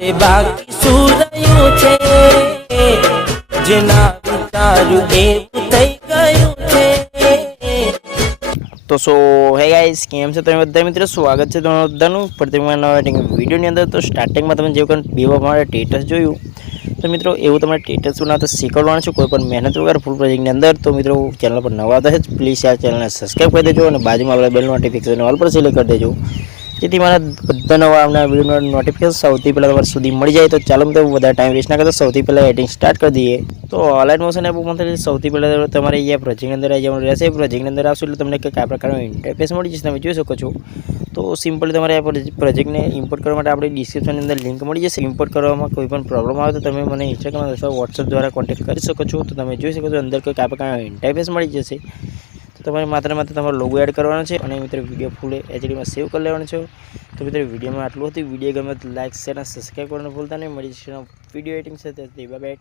મારે બાકી શું રહ્યું છે, જેના વિચારું એવું થઈ ગયું છે। તો સો હે ગાઈસ, કેમ છો તમે બધા મિત્રો? સ્વાગત છે તમારું બધાનું પ્રતિમા નવા વિડીયોની અંદર। તો સ્ટાર્ટિંગમાં તમે જે કંઈ પીવા માટે સ્ટેટસ જોયું, તો મિત્રો એવું તમારે સ્ટેટસ બનાવતા શીખવાડવાનું છે, કોઈ પણ મહેનત વગર ફૂલ પ્રોજેક્ટની અંદર। તો મિત્રો ચેનલ પર નવા હતા જ પ્લીઝ આ ચેનલને સબસ્ક્રાઈબ કરી દેજો અને બાજુમાં આપણે બેલ નોટિફિકેશન ઓલ પર સિલેક્ટ કરી દેજો, જેથી મારા બધા નવા આવનાર વિડીયોનો નોટિફિકેશન સૌથી પહેલાં તમારા સુધી મળી જાય। તો ચાલો મિત્રો બધા ટાઈમ વેસ્ટ ના કરતા સૌથી પહેલાં એડિટિંગ સ્ટાર્ટ કરી દઈએ। તો ઓનલાઈન મોશન એપ ઓપન થઈ સૌથી પહેલાં તમારે અહીંયા પ્રોજેક્ટની અંદર આવી જવાનું રહેશે। પ્રોજેક્ટની અંદર આવશો એટલે તમને કંઈક આ પ્રકારનો ઇન્ટરફેસ મળી જશે, તમે જોઈ શકો છો। તો સિમ્પલી તમારે આ પ્રોજેક્ટને ઇમ્પોર્ટ કરવા માટે આપણી ડિસ્ક્રિપ્શનની અંદર લિંક મળી જશે। ઇમ્પોર્ટ કરવામાં કોઈ પણ પ્રોબ્લેમ આવે તો તમે મને ઇન્સ્ટાગ્રામ અથવા વોટ્સઅપ દ્વારા કોન્ટેક્ટ કરી શકો છો। તો તમે જોઈ શકો છો અંદર કંઈક આ પ્રકારનો ઇન્ટરફેસ મળી જશે। તો તમારે માત્ર તમારો લોગો એડ કરવાનો છે અને મિત્રો વિડીયો ફૂલ એચડીમાં સેવ કરી લેવાનો છે। તો મિત્રો વિડીયોમાં આટલું હતું। વિડીયો ગમે તો લાઈક, શેર અને સબસ્ક્રાઈબ કરવાનું ભૂલતા નહીં। મળી જશે વિડીયો એડિટિંગ સાથે, બાય બાય।